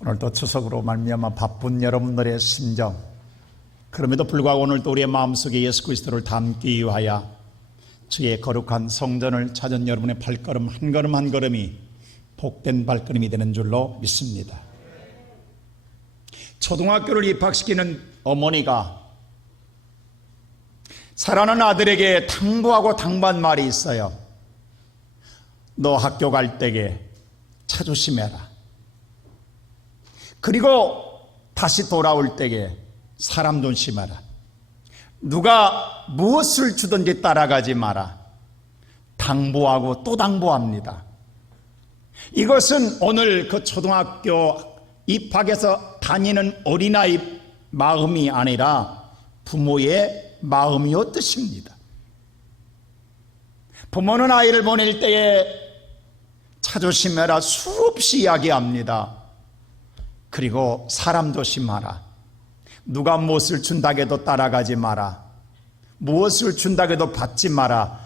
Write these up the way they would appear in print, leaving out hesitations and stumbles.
오늘도 추석으로 말미암아 바쁜 여러분들의 심정, 그럼에도 불구하고 오늘도 우리의 마음속에 예수 그리스도를 담기 위하여 주의 거룩한 성전을 찾은 여러분의 발걸음 한 걸음 한 걸음이 복된 발걸음이 되는 줄로 믿습니다. 초등학교를 입학시키는 어머니가 사랑하는 아들에게 당부하고 당부한 말이 있어요. 너 학교 갈 때에 차 조심해라. 그리고 다시 돌아올 때에 사람 조심해라. 누가 무엇을 주든지 따라가지 마라. 당부하고 또 당부합니다. 이것은 오늘 그 초등학교 입학해서 다니는 어린아이 마음이 아니라 부모의 마음이요 뜻입니다. 부모는 아이를 보낼 때에 차 조심해라 수없이 이야기합니다. 그리고 사람 조심하라. 누가 무엇을 준다고 해도 따라가지 마라. 무엇을 준다고 해도 받지 마라.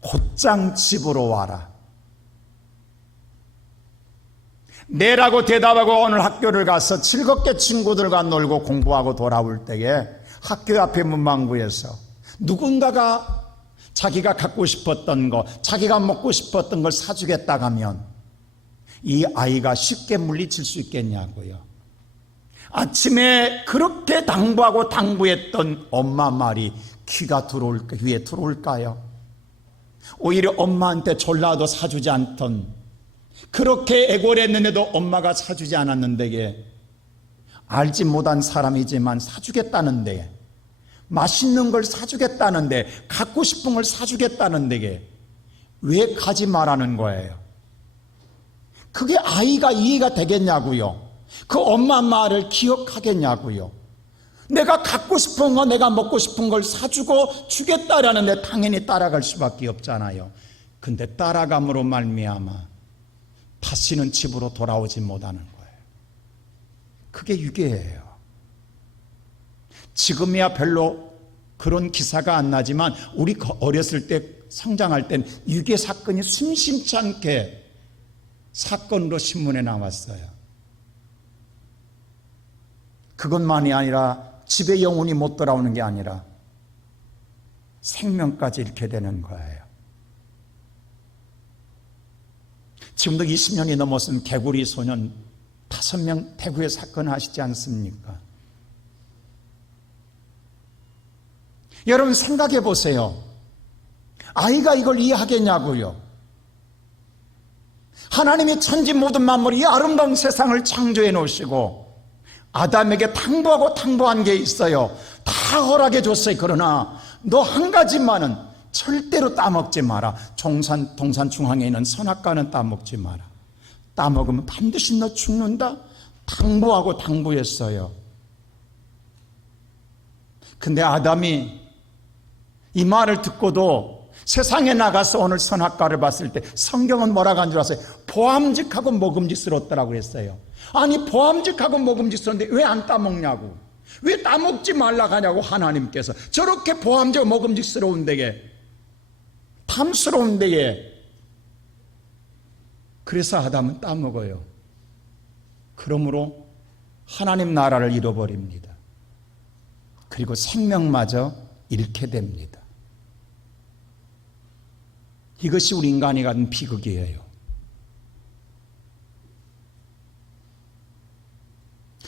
곧장 집으로 와라. 네라고 대답하고 오늘 학교를 가서 즐겁게 친구들과 놀고 공부하고 돌아올 때에 학교 앞에 문방구에서 누군가가 자기가 갖고 싶었던 거, 자기가 먹고 싶었던 걸 사주겠다고 하면 이 아이가 쉽게 물리칠 수 있겠냐고요. 아침에 그렇게 당부하고 당부했던 엄마 말이 귀에 들어올까요? 오히려 엄마한테 졸라도 사주지 않던, 그렇게 애걸했는데도 엄마가 사주지 않았는데, 알지 못한 사람이지만 사주겠다는데, 맛있는 걸 사주겠다는데, 갖고 싶은 걸 사주겠다는데 왜 가지 말라는 거예요? 그게 아이가 이해가 되겠냐고요? 그 엄마 말을 기억하겠냐고요? 내가 갖고 싶은 거, 내가 먹고 싶은 걸 사주고 주겠다라는데 당연히 따라갈 수밖에 없잖아요. 근데 따라감으로 말미암아 다시는 집으로 돌아오지 못하는 거예요. 그게 유괴예요. 지금이야 별로 그런 기사가 안 나지만 우리 어렸을 때 성장할 땐 유괴 사건이 순심치 않게 사건으로 신문에 나왔어요. 그것만이 아니라 집에 영혼이 못 돌아오는 게 아니라 생명까지 잃게 되는 거예요. 지금도 20년이 넘었은 개구리 소년 5명 대구에 사건 하시지 않습니까? 여러분 생각해 보세요. 아이가 이걸 이해하겠냐고요? 하나님이 천지 모든 만물 이 아름다운 세상을 창조해 놓으시고 아담에게 당부하고 당부한 게 있어요. 다 허락해 줬어요. 그러나 너 한 가지만은 절대로 따먹지 마라. 동산 중앙에 있는 선악과는 따먹지 마라. 따먹으면 반드시 너 죽는다. 당부하고 당부했어요. 근데 아담이 이 말을 듣고도 세상에 나가서 오늘 선악과를 봤을 때 성경은 뭐라고 한 줄 아세요? 보암직하고 먹음직스럽더라고 했어요. 아니 보암직하고 먹음직스러운데 왜 안 따먹냐고, 왜 따먹지 말라고 하냐고. 하나님께서 저렇게 보암직하고 먹음직스러운 데에, 탐스러운 데에, 그래서 아담은 따먹어요. 그러므로 하나님 나라를 잃어버립니다. 그리고 생명마저 잃게 됩니다. 이것이 우리 인간이 가진 비극이에요.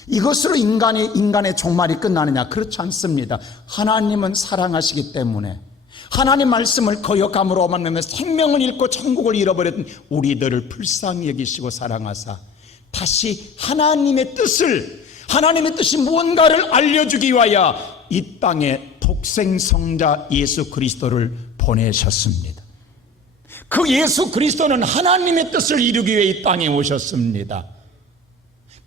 이것으로 인간의 종말이 끝나느냐? 그렇지 않습니다. 하나님은 사랑하시기 때문에 하나님 말씀을 거역함으로 만나며 생명을 잃고 천국을 잃어버렸던 우리들을 불쌍히 여기시고 사랑하사 다시 하나님의 뜻이 무언가를 알려주기 위하여 이 땅에 독생성자 예수 그리스도를 보내셨습니다. 그 예수 그리스도는 하나님의 뜻을 이루기 위해 이 땅에 오셨습니다.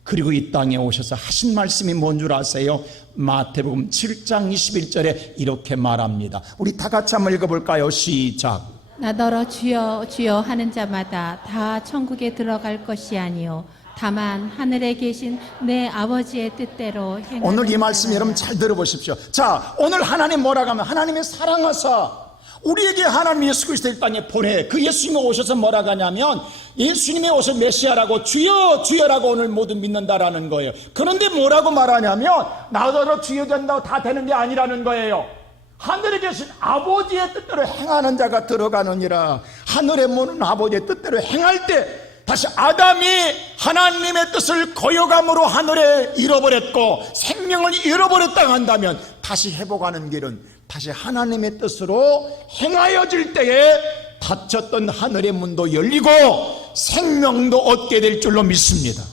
그리고 이 땅에 오셔서 하신 말씀이 뭔 줄 아세요? 마태복음 7장 21절에 이렇게 말합니다. 우리 다 같이 한번 읽어볼까요? 시작. 나더러 주여 주여 하는 자마다 다 천국에 들어갈 것이 아니요 다만 하늘에 계신 내 아버지의 뜻대로 행하는 오늘 이 말씀 여러분 잘 들어보십시오. 자, 오늘 하나님 뭐라고 하면 하나님의 사랑하사 우리에게 하나님 예수 그리스도를 땅에 보내 그 예수님이 오셔서 뭐라고 하냐면 예수님이 오셔 메시아라고 주여 주여라고 오늘 모두 믿는다라는 거예요. 그런데 뭐라고 말하냐면 나더러 주여 된다고 다 되는 게 아니라는 거예요. 하늘에 계신 아버지의 뜻대로 행하는 자가 들어가느니라. 하늘의 문은 아버지의 뜻대로 행할 때 다시 아담이 하나님의 뜻을 거역함으로 하늘에 잃어버렸고 생명을 잃어버렸다고 한다면 다시 회복하는 길은 다시 하나님의 뜻으로 행하여질 때에 닫혔던 하늘의 문도 열리고 생명도 얻게 될 줄로 믿습니다.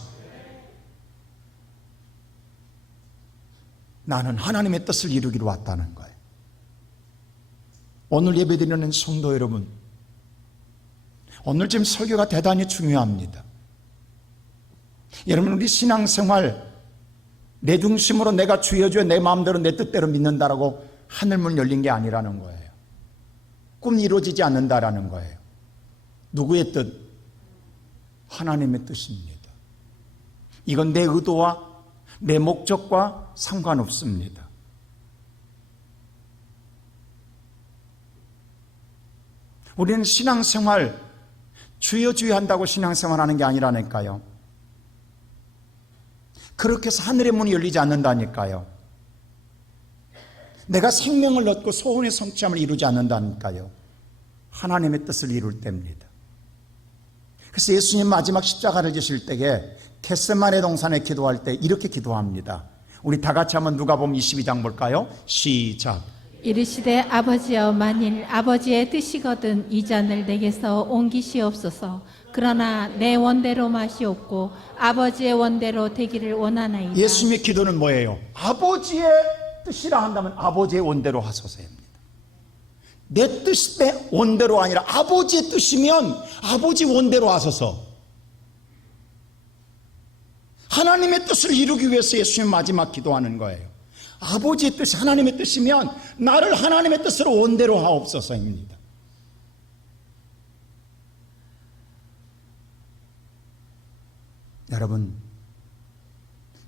나는 하나님의 뜻을 이루기로 왔다는 거예요. 오늘 예배드리는 성도 여러분, 오늘 지금 설교가 대단히 중요합니다. 여러분, 우리 신앙생활 내 중심으로 내가 주여 주여 내 마음대로 내 뜻대로 믿는다라고 하늘문 열린 게 아니라는 거예요. 꿈 이루어지지 않는다라는 거예요. 누구의 뜻? 하나님의 뜻입니다. 이건 내 의도와 내 목적과 상관없습니다. 우리는 신앙생활 주여 주여 한다고 신앙생활 하는 게 아니라니까요. 그렇게 해서 하늘의 문이 열리지 않는다니까요. 내가 생명을 얻고 소원의 성취함을 이루지 않는다니까요. 하나님의 뜻을 이룰 때입니다. 그래서 예수님 마지막 십자가를 지실 때에 겟세마네 동산에 기도할 때 이렇게 기도합니다. 우리 다 같이 한번 누가복음 22장 볼까요? 시작. 이르시되 아버지여 만일 아버지의 뜻이거든 이 잔을 내게서 옮기시옵소서. 그러나 내 원대로 마시옵고 아버지의 원대로 되기를 원하나이다. 예수님의 기도는 뭐예요? 아버지의 뜻이라 한다면 아버지의 원대로 하소서입니다. 내 뜻의 원대로 아니라 아버지의 뜻이면 아버지 원대로 하소서. 하나님의 뜻을 이루기 위해서 예수님 마지막 기도하는 거예요. 아버지의 뜻이 하나님의 뜻이면 나를 하나님의 뜻으로 원대로 하옵소서입니다. 여러분,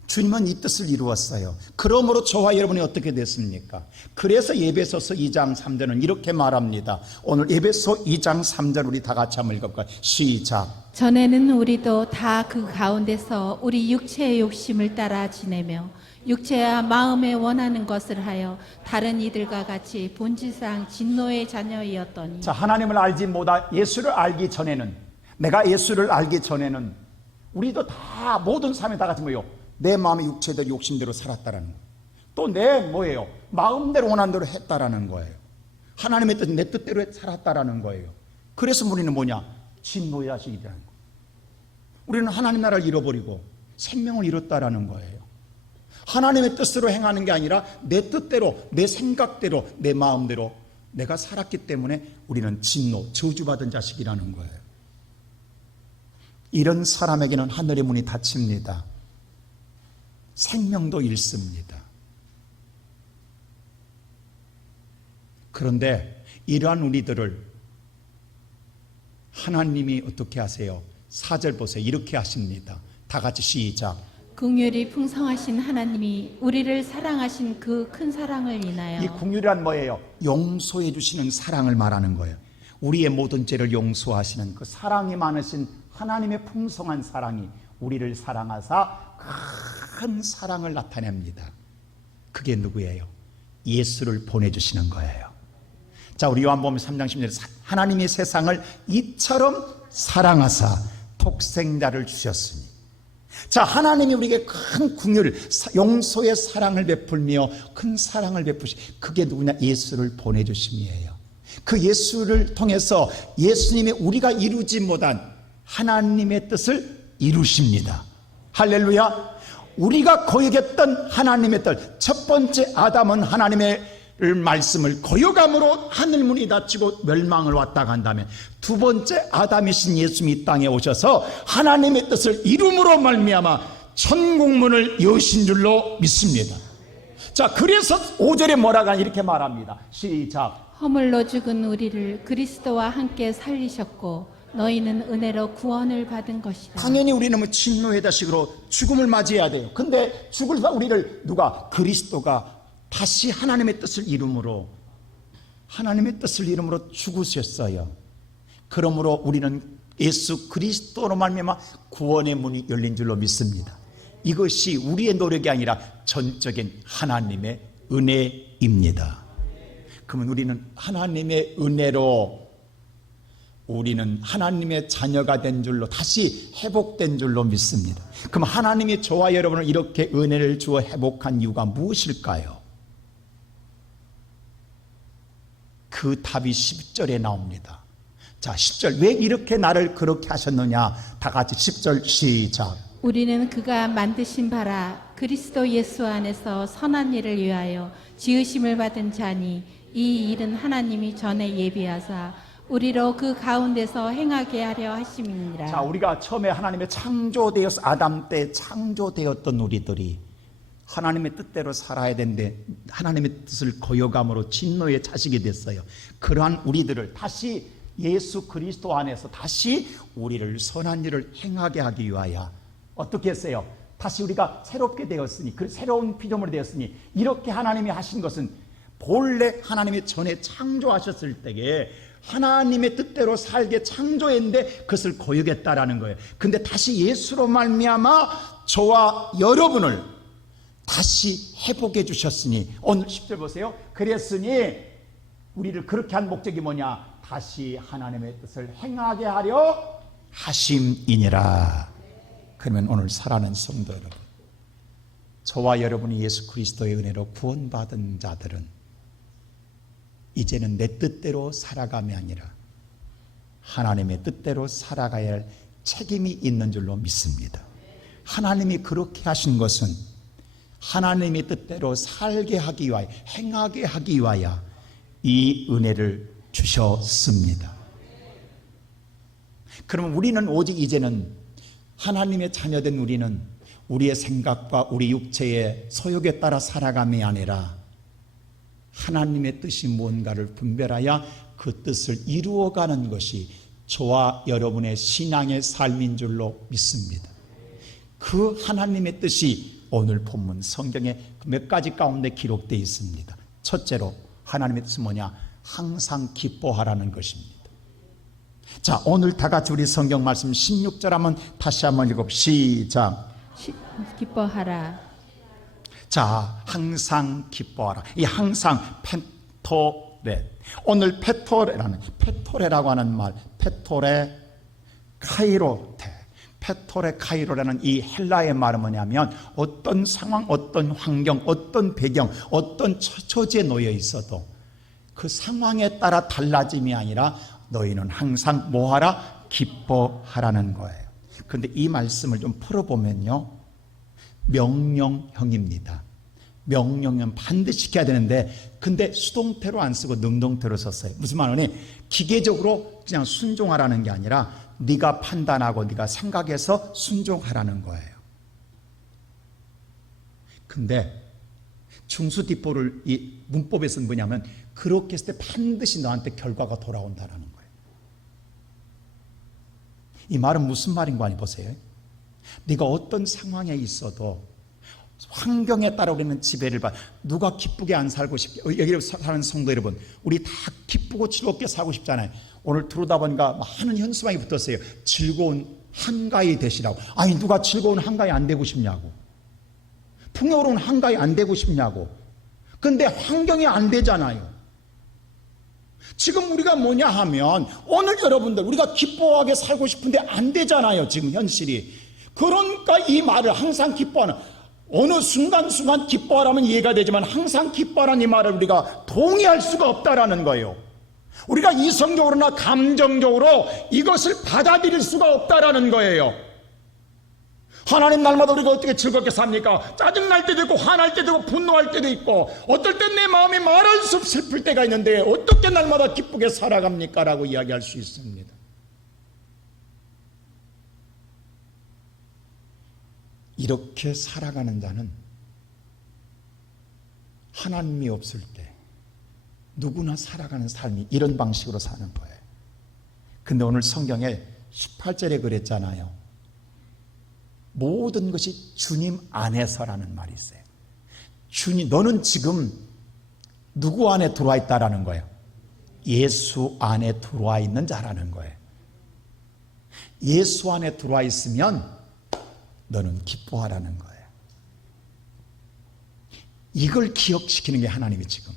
주님은 이 뜻을 이루었어요. 그러므로 저와 여러분이 어떻게 됐습니까? 그래서 예배소서 2장 3절은 이렇게 말합니다. 오늘 예배소 2장 3절 우리 다 같이 한번 읽어볼까요? 시작. 전에는 우리도 다 그 가운데서 우리 육체의 욕심을 따라 지내며 육체와 마음에 원하는 것을 하여 다른 이들과 같이 본질상 진노의 자녀이었더니. 자, 하나님을 알지 못하 예수를 알기 전에는, 내가 예수를 알기 전에는 우리도 다 모든 삶에 다 같이 뭐예요? 내 마음의 육체대로 욕심대로 살았다라는 거예요. 또 내 뭐예요? 마음대로 원하는 대로 했다라는 거예요. 하나님의 뜻, 내 뜻대로 살았다라는 거예요. 그래서 우리는 뭐냐? 진노의 자식이라는 거예요. 우리는 하나님 나라를 잃어버리고 생명을 잃었다라는 거예요. 하나님의 뜻으로 행하는 게 아니라 내 뜻대로, 내 생각대로, 내 마음대로 내가 살았기 때문에 우리는 진노, 저주받은 자식이라는 거예요. 이런 사람에게는 하늘의 문이 닫힙니다. 생명도 잃습니다. 그런데 이러한 우리들을 하나님이 어떻게 하세요? 4절 보세요. 이렇게 하십니다. 다 같이 시작. 긍휼이 풍성하신 하나님이 우리를 사랑하신 그 큰 사랑을 인하여. 이 긍휼이란 뭐예요? 용서해 주시는 사랑을 말하는 거예요. 우리의 모든 죄를 용서하시는 그 사랑이 많으신 하나님의 풍성한 사랑이 우리를 사랑하사 큰 사랑을 나타냅니다. 그게 누구예요? 예수를 보내주시는 거예요. 자, 우리 요한복음 3장 10절에 하나님이 세상을 이처럼 사랑하사 독생자를 주셨으니. 자, 하나님이 우리에게 큰 긍휼, 용서의 사랑을 베풀며 큰 사랑을 베푸시, 그게 누구냐? 예수를 보내주심이에요. 그 예수를 통해서 예수님의 우리가 이루지 못한 하나님의 뜻을 이루십니다. 할렐루야. 우리가 거역했던 하나님의 뜻, 첫 번째 아담은 하나님의 말씀을 거역함으로 하늘문이 닫히고 멸망을 왔다가 한 다음에 두 번째 아담이신 예수님이 이 땅에 오셔서 하나님의 뜻을 이룸으로 말미암아 천국문을 여신 줄로 믿습니다. 자, 그래서 5절에 뭐라고 이렇게 말합니다. 시작. 허물로 죽은 우리를 그리스도와 함께 살리셨고 너희는 은혜로 구원을 받은 것이다. 당연히 우리는 뭐 진노의 자식으로 죽음을 맞이해야 돼요. 근데 죽을 우리를 누가? 그리스도가 다시 하나님의 뜻을 이룸으로 하나님의 뜻을 이름으로 죽으셨어요. 그러므로 우리는 예수 그리스도로 말미암아 구원의 문이 열린 줄로 믿습니다. 이것이 우리의 노력이 아니라 전적인 하나님의 은혜입니다. 그러면 우리는 하나님의 은혜로 우리는 하나님의 자녀가 된 줄로 다시 회복된 줄로 믿습니다. 그럼 하나님이 저와 여러분을 이렇게 은혜를 주어 회복한 이유가 무엇일까요? 그 답이 10절에 나옵니다. 자, 10절. 왜 이렇게 나를 그렇게 하셨느냐? 다 같이 10절 시작. 우리는 그가 만드신 바라 그리스도 예수 안에서 선한 일을 위하여 지으심을 받은 자니 이 일은 하나님이 전에 예비하사 우리로 그 가운데서 행하게 하려 하심이니라. 자, 우리가 처음에 하나님의 창조되어서 아담 때 창조되었던 우리들이 하나님의 뜻대로 살아야 되는데 하나님의 뜻을 거역함으로 진노의 자식이 됐어요. 그러한 우리들을 다시 예수 그리스도 안에서 다시 우리를 선한 일을 행하게 하기 위하여 어떻게 했어요? 다시 우리가 새롭게 되었으니, 그 새로운 피조물이 되었으니, 이렇게 하나님이 하신 것은 본래 하나님이 전에 창조하셨을 때에 하나님의 뜻대로 살게 창조했는데 그것을 거역했다라는 거예요. 근데 다시 예수로 말미암아 저와 여러분을 다시 회복해 주셨으니, 오늘 10절 보세요. 그랬으니 우리를 그렇게 한 목적이 뭐냐? 다시 하나님의 뜻을 행하게 하려 하심이니라. 그러면 오늘 사랑하는 성도 여러분, 저와 여러분이 예수 그리스도의 은혜로 구원받은 자들은 이제는 내 뜻대로 살아감이 아니라 하나님의 뜻대로 살아가야 할 책임이 있는 줄로 믿습니다. 하나님이 그렇게 하신 것은 하나님의 뜻대로 살게 하기 위하여, 행하게 하기 위하여 이 은혜를 주셨습니다. 그러면 우리는 오직 이제는 하나님의 자녀된 우리는 우리의 생각과 우리 육체의 소욕에 따라 살아감이 아니라 하나님의 뜻이 무언가를 분별하여 그 뜻을 이루어가는 것이 저와 여러분의 신앙의 삶인 줄로 믿습니다. 그 하나님의 뜻이 오늘 본문 성경에 몇 가지 가운데 기록되어 있습니다. 첫째로 하나님의 뜻은 뭐냐? 항상 기뻐하라는 것입니다. 자, 오늘 다 같이 우리 성경 말씀 16절 한번 다시 한번 읽어 시작. 기뻐하라. 자, 항상 기뻐하라. 이 항상 페토레. 오늘 페토레라고 하는 말, 페토레 카이로테. 페토레 카이로라는 이 헬라의 말은 뭐냐면 어떤 상황, 어떤 환경, 어떤 배경, 어떤 처지에 놓여 있어도 그 상황에 따라 달라짐이 아니라 너희는 항상 뭐하라? 기뻐하라는 거예요. 그런데 이 말씀을 좀 풀어보면요, 명령형입니다. 명령은 반드시 지켜야 되는데 근데 수동태로 안 쓰고 능동태로 썼어요. 무슨 말이냐? 기계적으로 그냥 순종하라는 게 아니라 네가 판단하고 네가 생각해서 순종하라는 거예요. 근데 중수뒷보를 이 문법에서는 뭐냐면 그렇게 했을 때 반드시 너한테 결과가 돌아온다라는 거예요. 이 말은 무슨 말인 거 아니 보세요. 네가 어떤 상황에 있어도 환경에 따라 우리는 지배를 받아. 누가 기쁘게 안 살고 싶게, 여기 사는 성도 여러분, 우리 다 기쁘고 즐겁게 살고 싶잖아요. 오늘 들어오다 보니까 많은 현수막이 붙었어요. 즐거운 한가위 되시라고. 아니 누가 즐거운 한가위 안 되고 싶냐고, 풍요로운 한가위 안 되고 싶냐고. 근데 환경이 안 되잖아요. 지금 우리가 뭐냐 하면 오늘 여러분들 우리가 기뻐하게 살고 싶은데 안 되잖아요. 지금 현실이. 그러니까 이 말을 항상 기뻐하는, 어느 순간순간 기뻐하라면 이해가 되지만 항상 기뻐하라는 이 말을 우리가 동의할 수가 없다라는 거예요. 우리가 이성적으로나 감정적으로 이것을 받아들일 수가 없다라는 거예요. 하나님 날마다 우리가 어떻게 즐겁게 삽니까? 짜증날 때도 있고 화날 때도 있고 분노할 때도 있고 어떨 땐 내 마음이 말할 수 없이 슬플 때가 있는데 어떻게 날마다 기쁘게 살아갑니까? 라고 이야기할 수 있습니다. 이렇게 살아가는 자는 하나님이 없을 때 누구나 살아가는 삶이 이런 방식으로 사는 거예요. 근데 오늘 성경에 18절에 그랬잖아요. 모든 것이 주님 안에서라는 말이 있어요. 주님, 너는 지금 누구 안에 들어와 있다라는 거예요? 예수 안에 들어와 있는 자라는 거예요. 예수 안에 들어와 있으면 너는 기뻐하라는 거예요. 이걸 기억시키는 게 하나님이 지금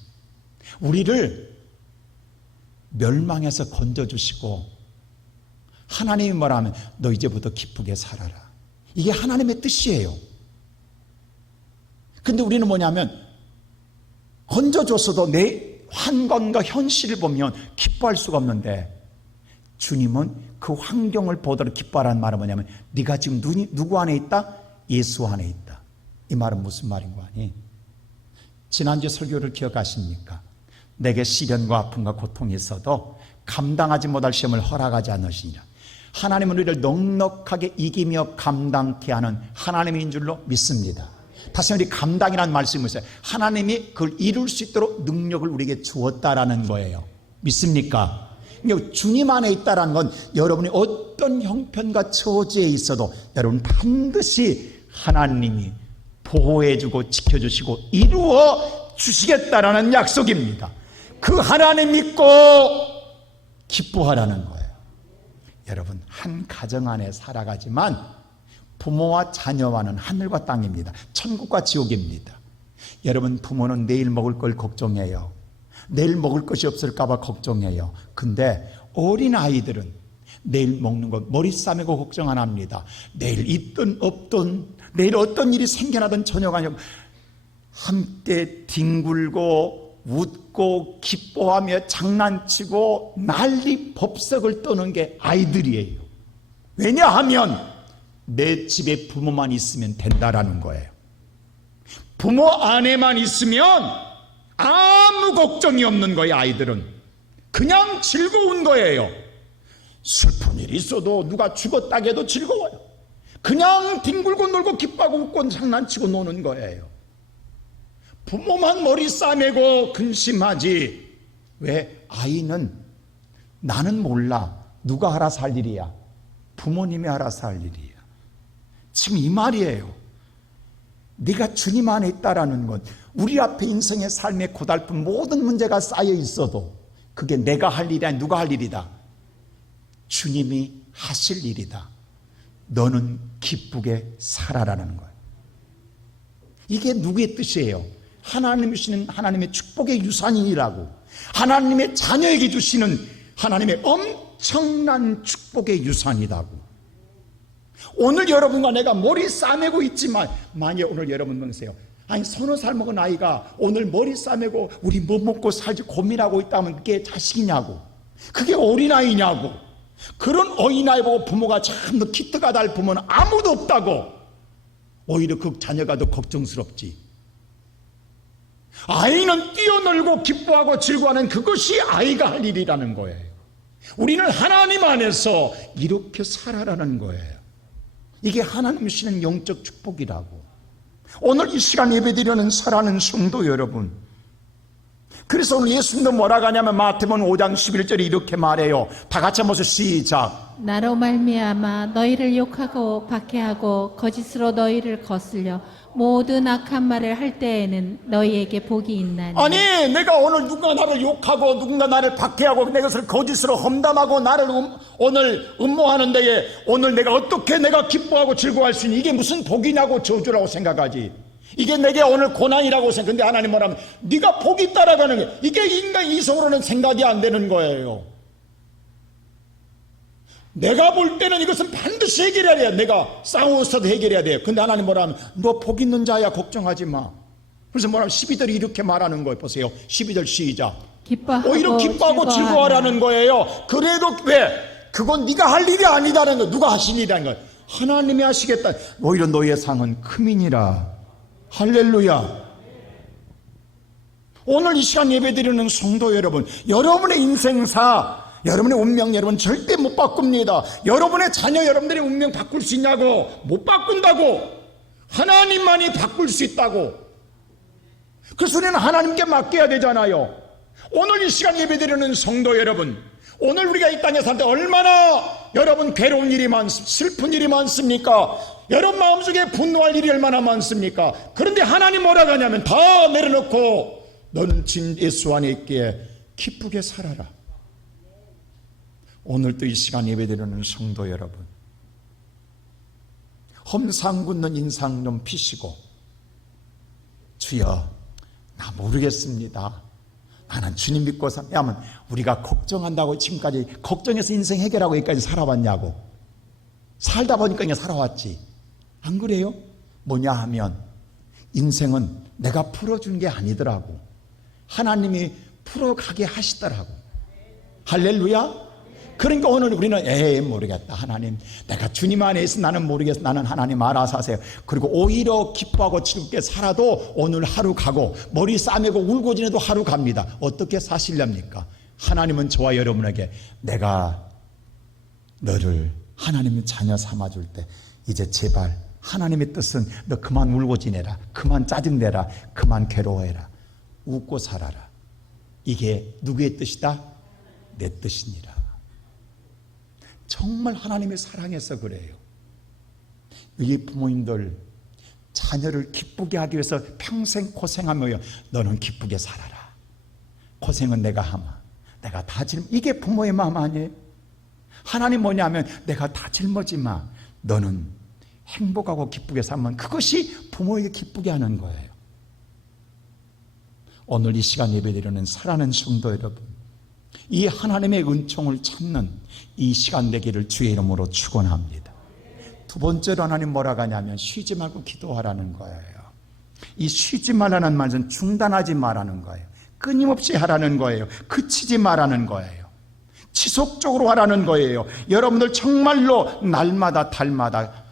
우리를 멸망해서 건져주시고, 하나님이 뭐라면 너 이제부터 기쁘게 살아라, 이게 하나님의 뜻이에요. 근데 우리는 뭐냐면 건져줬어도 내 환경과 현실을 보면 기뻐할 수가 없는데, 주님은 그 환경을 보더라도 기뻐하라는 말은 뭐냐면 네가 지금 누구 안에 있다? 예수 안에 있다. 이 말은 무슨 말인 거 아니? 지난주 설교를 기억하십니까? 내게 시련과 아픔과 고통이 있어도 감당하지 못할 시험을 허락하지 않으시니라. 하나님은 우리를 넉넉하게 이기며 감당케 하는 하나님인 줄로 믿습니다. 다시 우리 감당이라는 말씀이 있어요. 하나님이 그걸 이룰 수 있도록 능력을 우리에게 주었다라는 거예요. 믿습니까? 그러니까 주님 안에 있다라는 건 여러분이 어떤 형편과 처지에 있어도 여러분 반드시 하나님이 보호해주고 지켜주시고 이루어 주시겠다라는 약속입니다. 그 하나님 믿고 기뻐하라는 거예요. 여러분, 한 가정 안에 살아가지만 부모와 자녀와는 하늘과 땅입니다. 천국과 지옥입니다. 여러분, 부모는 내일 먹을 걸 걱정해요. 내일 먹을 것이 없을까 봐 걱정해요. 근데 어린 아이들은 내일 먹는 거 머리 싸매고 걱정 안 합니다. 내일 있든 없든, 내일 어떤 일이 생겨나든 전혀 관심 없고 함께 뒹굴고 웃고 기뻐하며 장난치고 난리 법석을 떠는 게 아이들이에요. 왜냐하면 내 집에 부모만 있으면 된다라는 거예요. 부모 안에만 있으면 아무 걱정이 없는 거예요. 아이들은 그냥 즐거운 거예요. 슬픈 일이 있어도, 누가 죽었다 해도 즐거워요. 그냥 뒹굴고 놀고 기뻐하고 웃고 장난치고 노는 거예요. 부모만 머리 싸매고 근심하지. 왜? 아이는 나는 몰라, 누가 알아서 할 일이야, 부모님이 알아서 할 일이야. 지금 이 말이에요. 네가 주님 안에 있다라는 건 우리 앞에 인생의 삶의 고달픈 모든 문제가 쌓여 있어도 그게 내가 할 일이 아니 누가 할 일이다? 주님이 하실 일이다. 너는 기쁘게 살아라는 거예요. 이게 누구의 뜻이에요? 하나님이 주시는 하나님의 축복의 유산이라고, 하나님의 자녀에게 주시는 하나님의 엄청난 축복의 유산이라고. 오늘 여러분과 내가 머리 싸매고 있지만, 만약 오늘 여러분 보세요. 아니, 서너 살 먹은 아이가 오늘 머리 싸매고 우리 뭐 먹고 살지 고민하고 있다면 그게 자식이냐고, 그게 어린아이냐고. 그런 어린아이 보고 부모가 참 너 기특하다 할 부모는 아무도 없다고. 오히려 그 자녀가 더 걱정스럽지. 아이는 뛰어놀고 기뻐하고 즐거워하는 그것이 아이가 할 일이라는 거예요. 우리는 하나님 안에서 이렇게 살아라는 거예요. 이게 하나님 주시는 영적 축복이라고. 오늘 이 시간 예배드리는 사랑하는 성도 여러분, 그래서 오늘 예수님도 뭐라고 하냐면 마태복음 5장 11절에 이렇게 말해요. 다 같이 한번 시작. 나로 말미암아 너희를 욕하고 박해하고 거짓으로 너희를 거슬려 모든 악한 말을 할 때에는 너희에게 복이 있나니. 아니, 내가 오늘 누군가 나를 욕하고 누군가 나를 박해하고 내 것을 거짓으로 험담하고 나를 오늘 음모하는 데에 오늘 내가 어떻게 내가 기뻐하고 즐거워할 수 있니? 이게 무슨 복이냐고 저주라고 생각하지. 이게 내게 오늘 고난이라고 생각. 근데 하나님 뭐라면 네가 복이 있다라고 하는 거예요. 이게 인간 이성으로는 생각이 안 되는 거예요. 내가 볼 때는 이것은 반드시 해결해야 돼요. 내가 싸워서도 해결해야 돼요. 근데 하나님 뭐라면 너 복 있는 자야, 걱정하지 마. 그래서 뭐라면 12절이 이렇게 말하는 거예요. 보세요. 12절 시작. 오히려 기뻐하고 즐거워하라는 거예요. 그래도 왜? 그건 네가 할 일이 아니다라는 거예요. 누가 하신 일이라는 거예요. 하나님이 하시겠다. 오히려 너희의 상은 크민이라. 할렐루야. 오늘 이 시간 예배드리는 성도 여러분, 여러분의 인생사, 여러분의 운명 여러분 절대 못 바꿉니다. 여러분의 자녀 여러분들의 운명 바꿀 수 있냐고? 못 바꾼다고. 하나님만이 바꿀 수 있다고. 그 소리는 하나님께 맡겨야 되잖아요. 오늘 이 시간 예배드리는 성도 여러분, 오늘 우리가 이 땅에 살 때 얼마나 여러분 괴로운 일이 슬픈 일이 많습니까? 여러분 마음속에 분노할 일이 얼마나 많습니까? 그런데 하나님 뭐라고 하냐면 다 내려놓고 너는 진 예수 안에 있기에 기쁘게 살아라. 오늘도 이 시간 예배드리는 성도 여러분, 험상 굳는 인상 좀 피시고, 주여 나 모르겠습니다, 나는 주님 믿고 살면, 우리가 걱정한다고 지금까지 걱정해서 인생 해결하고 여기까지 살아왔냐고. 살다 보니까 그냥 살아왔지. 안 그래요? 뭐냐 하면 인생은 내가 풀어준 게 아니더라고. 하나님이 풀어가게 하시더라고. 할렐루야. 그러니까 오늘 우리는 모르겠다, 하나님 내가 주님 안에 있어 나는 모르겠어, 나는 하나님 알아서 하세요. 그리고 오히려 기뻐하고 즐겁게 살아도 오늘 하루 가고, 머리 싸매고 울고 지내도 하루 갑니다. 어떻게 사실랍니까? 하나님은 저와 여러분에게 내가 너를 하나님의 자녀 삼아줄 때 이제 제발 하나님의 뜻은 너 그만 울고 지내라, 그만 짜증내라, 그만 괴로워해라, 웃고 살아라. 이게 누구의 뜻이다? 내 뜻이니라. 정말 하나님의 사랑해서 그래요. 이 부모님들 자녀를 기쁘게 하기 위해서 평생 고생하며 너는 기쁘게 살아라, 고생은 내가 하마, 내가 다 이게 부모의 마음 아니에요? 하나님 뭐냐면 내가 다 짊어지 마, 너는 행복하고 기쁘게 살면 그것이 부모에게 기쁘게 하는 거예요. 오늘 이 시간 예배드리는 사랑하는 성도 여러분, 이 하나님의 은총을 찾는 이 시간 되기를 주의 이름으로 축원합니다. 두 번째로 하나님 뭐라고 하냐면 쉬지 말고 기도하라는 거예요. 이 쉬지 말라는 말은 중단하지 말라는 거예요. 끊임없이 하라는 거예요. 그치지 말라는 거예요. 지속적으로 하라는 거예요. 여러분들 정말로 날마다 달마다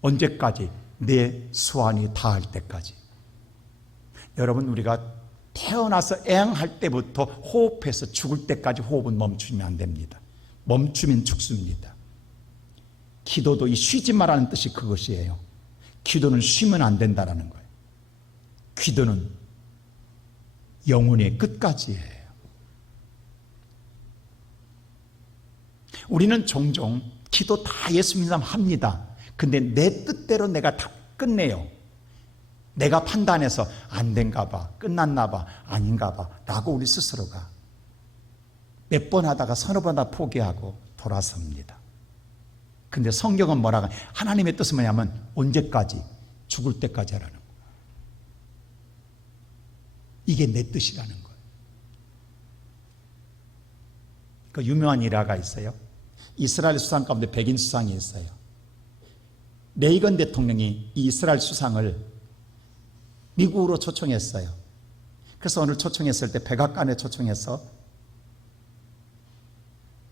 언제까지? 내 수완이 다할 때까지. 여러분, 우리가 태어나서 애양할 때부터 호흡해서 죽을 때까지 호흡은 멈추면 안 됩니다. 멈추면 죽습니다. 기도도 이 쉬지 말라는 뜻이 그것이에요. 기도는 쉬면 안 된다는 거예요. 기도는 영혼의 끝까지예요. 우리는 종종 기도 다 예수 믿는 사람 합니다. 근데 내 뜻대로 내가 다 끝내요. 내가 판단해서 안 된가 봐, 끝났나 봐, 아닌가 봐 라고 우리 스스로가 몇 번 하다가 서너 번 다 포기하고 돌아섭니다. 근데 성경은 뭐라고 하냐? 하나님의 뜻은 뭐냐면 언제까지? 죽을 때까지 하라는 거예요. 이게 내 뜻이라는 거예요. 그 유명한 일화가 있어요. 이스라엘 수상 가운데 백인 수상이 있어요. 레이건 대통령이 이 이스라엘 수상을 미국으로 초청했어요. 그래서 오늘 초청했을 때 백악관에 초청해서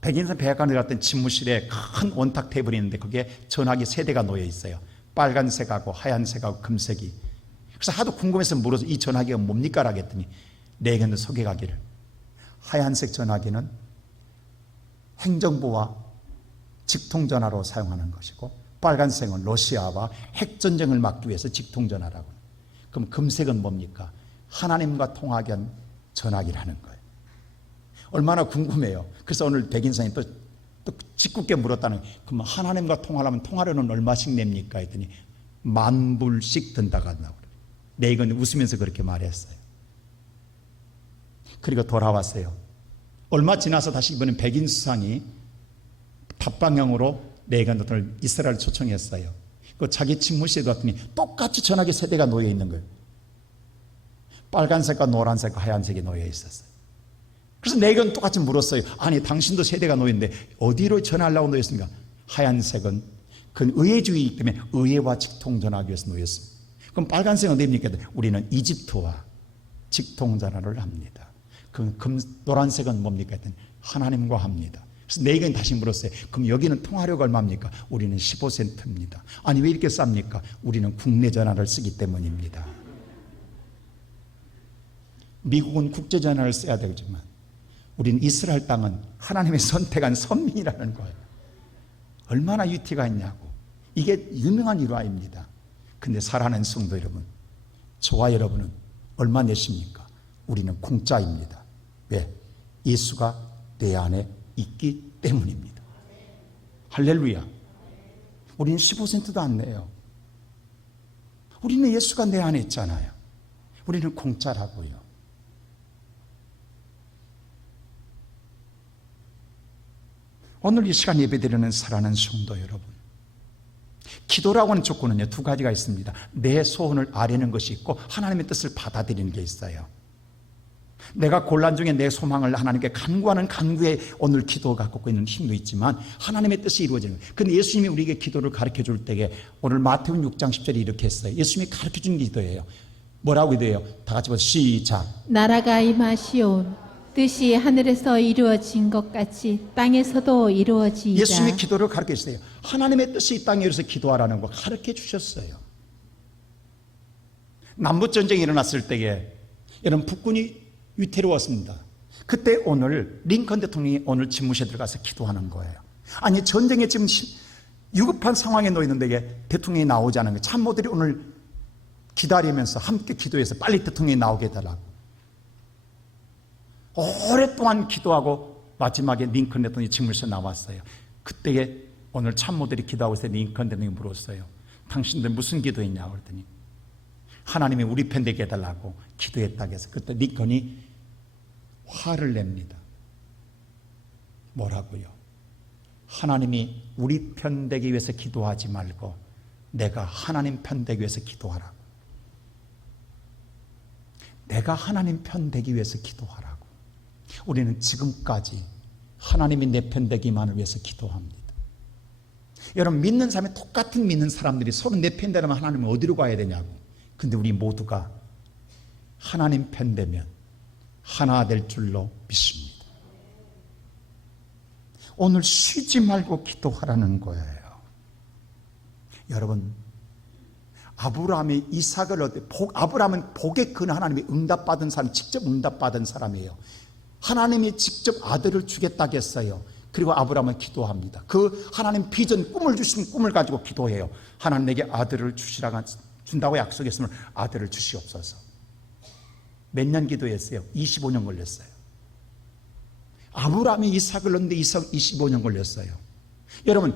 백인선 백악관에 갔더니 집무실에 큰 원탁 테이블이 있는데 거기에 전화기 3대가 놓여 있어요. 빨간색하고 하얀색하고 금색이. 그래서 하도 궁금해서 물어서 이 전화기가 뭡니까? 라고 했더니 레이건도 소개하기를, 하얀색 전화기는 행정부와 직통전화로 사용하는 것이고, 빨간색은 러시아와 핵전쟁을 막기 위해서 직통전화라고. 그럼 금색은 뭡니까? 하나님과 통하기 위한 전화기라는 거예요. 얼마나 궁금해요. 그래서 오늘 백인상이 또 짓궂게 물었다는 거예요. 그럼 하나님과 통하려면 통화료는 얼마씩 냅니까? 했더니 10,000불씩 든다고 한다고. 레이건이 웃으면서 그렇게 말했어요. 그리고 돌아왔어요. 얼마 지나서 다시 이번엔 백인 수상이 답방향으로 레이건 대통령을 이스라엘 초청했어요. 그 자기 집무실에 갔더니 똑같이 전화기 3대가 놓여 있는 거예요. 빨간색과 노란색과 하얀색이 놓여 있었어요. 그래서 레이건 똑같이 물었어요. 아니 당신도 3대가 놓여 있는데 어디로 전화하려고 놓여 있습니까? 하얀색은 그건 의회주의이기 때문에 의회와 직통전화하기 위해서 놓여 있습니다. 그럼 빨간색은 어디입니까? 우리는 이집트와 직통전화를 합니다. 그럼 노란색은 뭡니까? 하나님과 합니다. 그래서 레이건이 다시 물었어요. 그럼 여기는 통화료가 얼마입니까? 우리는 15센트입니다. 아니 왜 이렇게 쌉니까? 우리는 국내 전화를 쓰기 때문입니다. 미국은 국제 전화를 써야 되지만 우리는 이스라엘 땅은 하나님의 선택한 선민이라는 거예요. 얼마나 유티가 있냐고. 이게 유명한 일화입니다. 근데 사랑하는 성도 여러분, 저와 여러분은 얼마 내십니까? 우리는 공짜입니다. 왜? 예수가 내 안에 있기 때문입니다. 할렐루야. 우리는 15센트도 안 내요. 우리는 예수가 내 안에 있잖아요. 우리는 공짜라고요. 오늘 이 시간 예배드리는 사랑하는 성도 여러분, 기도라고 하는 조건은요, 두 가지가 있습니다. 내 소원을 아뢰는 것이 있고 하나님의 뜻을 받아들이는 게 있어요. 내가 곤란 중에 내 소망을 하나님께 간구하는 간구에 오늘 기도가 갖고 있는 힘도 있지만 하나님의 뜻이 이루어지는 거예요. 근데 예수님이 우리에게 기도를 가르쳐 줄 때에 오늘 마태복음 6장 10절에 이렇게 했어요. 예수님이 가르쳐 준 기도예요. 뭐라고 기도해요? 다 같이 보세요. 시작. 나라가 임하시온 뜻이 하늘에서 이루어진 것 같이 땅에서도 이루어지이다. 예수님이 기도를 가르쳐 주세요. 하나님의 뜻이 이 땅에 이루어서 기도하라는 거 가르쳐 주셨어요. 남북전쟁이 일어났을 때에 여러분 북군이 위태로웠습니다. 그때 오늘 링컨 대통령이 오늘 집무실에 들어가서 기도하는 거예요. 아니 전쟁에 지금 위급한 상황에 놓여 있는데 대통령이 나오지 않은 거예요. 참모들이 오늘 기다리면서 함께 기도해서 빨리 대통령이 나오게 해달라고 오랫동안 기도하고 마지막에 링컨 대통령이 집무실에 나왔어요. 그때에 오늘 참모들이 기도하고 있을 때 링컨 대통령이 물었어요. 당신들 무슨 기도했냐고 그랬더니 하나님이 우리 편 되게 해달라고 기도했다고 해서 그때 링컨이 화를 냅니다. 뭐라고요? 하나님이 우리 편 되기 위해서 기도하지 말고 내가 하나님 편 되기 위해서 기도하라고. 내가 하나님 편 되기 위해서 기도하라고. 우리는 지금까지 하나님이 내 편 되기만을 위해서 기도합니다. 여러분 믿는 사람이 똑같은 믿는 사람들이 서로 내 편 되려면 하나님은 어디로 가야 되냐고. 근데 우리 모두가 하나님 편 되면 하나 될 줄로 믿습니다. 오늘 쉬지 말고 기도하라는 거예요. 여러분 아브라함이 이삭을 아브라함은 복의 근 하나님이 응답받은 사람, 직접 응답받은 사람이에요. 하나님이 직접 아들을 주겠다고 했어요. 그리고 아브라함은 기도합니다. 그 하나님 비전 꿈을 주신 꿈을 가지고 기도해요. 하나님 내게 아들을 준다고 약속했으면 아들을 주시옵소서. 몇 년 기도했어요? 25년 걸렸어요. 아브라함이 이삭을 낳는데 이삭 25년 걸렸어요. 여러분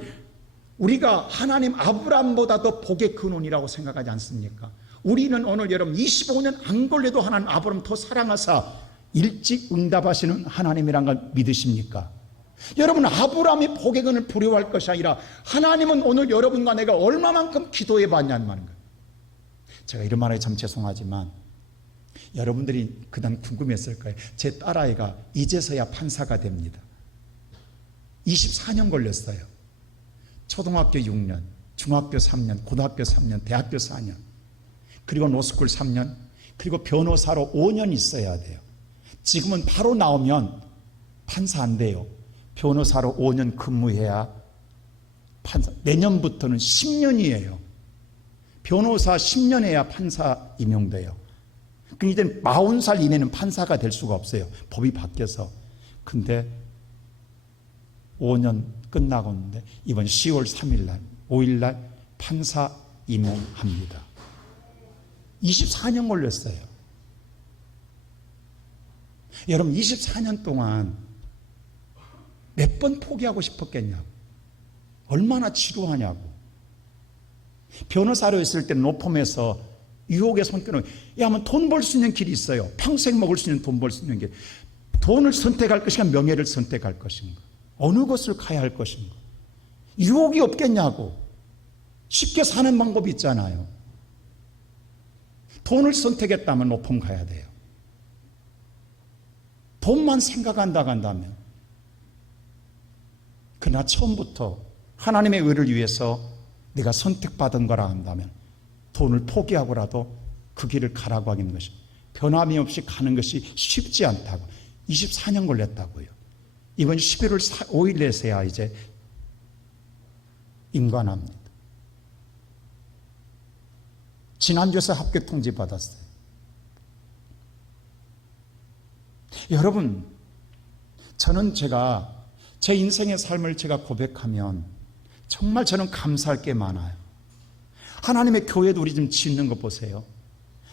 우리가 하나님 아브라함보다 더 복의 근원이라고 생각하지 않습니까? 우리는 오늘 여러분 25년 안 걸려도 하나님 아브라함 더 사랑하사 일찍 응답하시는 하나님이란 걸 믿으십니까? 여러분 아브라함이 복의 근을 부려워할 것이 아니라 하나님은 오늘 여러분과 내가 얼마만큼 기도해 봤냐는 말인 거예요. 제가 이런 말하기 참 죄송하지만 여러분들이 그다음 궁금했을 거예요. 제 딸아이가 이제서야 판사가 됩니다. 24년 걸렸어요. 초등학교 6년, 중학교 3년, 고등학교 3년, 대학교 4년, 그리고 노스쿨 3년, 그리고 변호사로 5년 있어야 돼요. 지금은 바로 나오면 판사 안 돼요. 변호사로 5년 근무해야 판사. 내년부터는 10년이에요. 변호사 10년 해야 판사 임용돼요. 그럼 이제 40살 이내는 판사가 될 수가 없어요. 법이 바뀌어서. 근데 5년 끝나고 있는데 이번 10월 3일 날, 5일 날 판사 임용합니다. 24년 걸렸어요. 여러분 24년 동안 몇 번 포기하고 싶었겠냐고. 얼마나 지루하냐고. 변호사로 있을 때는 로펌에서 유혹의 손길을 야면 돈 벌 수 있는 길이 있어요. 평생 먹을 수 있는 돈 벌 수 있는 길. 돈을 선택할 것인가 명예를 선택할 것인가. 어느 것을 가야 할 것인가. 유혹이 없겠냐고. 쉽게 사는 방법이 있잖아요. 돈을 선택했다면 로펌 가야 돼요. 돈만 생각한다고 한다면. 그러나 처음부터 하나님의 의를 위해서 내가 선택받은 거라 한다면 돈을 포기하고라도 그 길을 가라고 하는 것이 변함이 없이 가는 것이 쉽지 않다고. 24년 걸렸다고요. 이번 11월 5일 내서야 이제 임관합니다. 지난주에서 합격 통지 받았어요. 여러분, 저는 제가 제 인생의 삶을 제가 고백하면 정말 저는 감사할 게 많아요. 하나님의 교회도 우리 좀 짓는 거 보세요.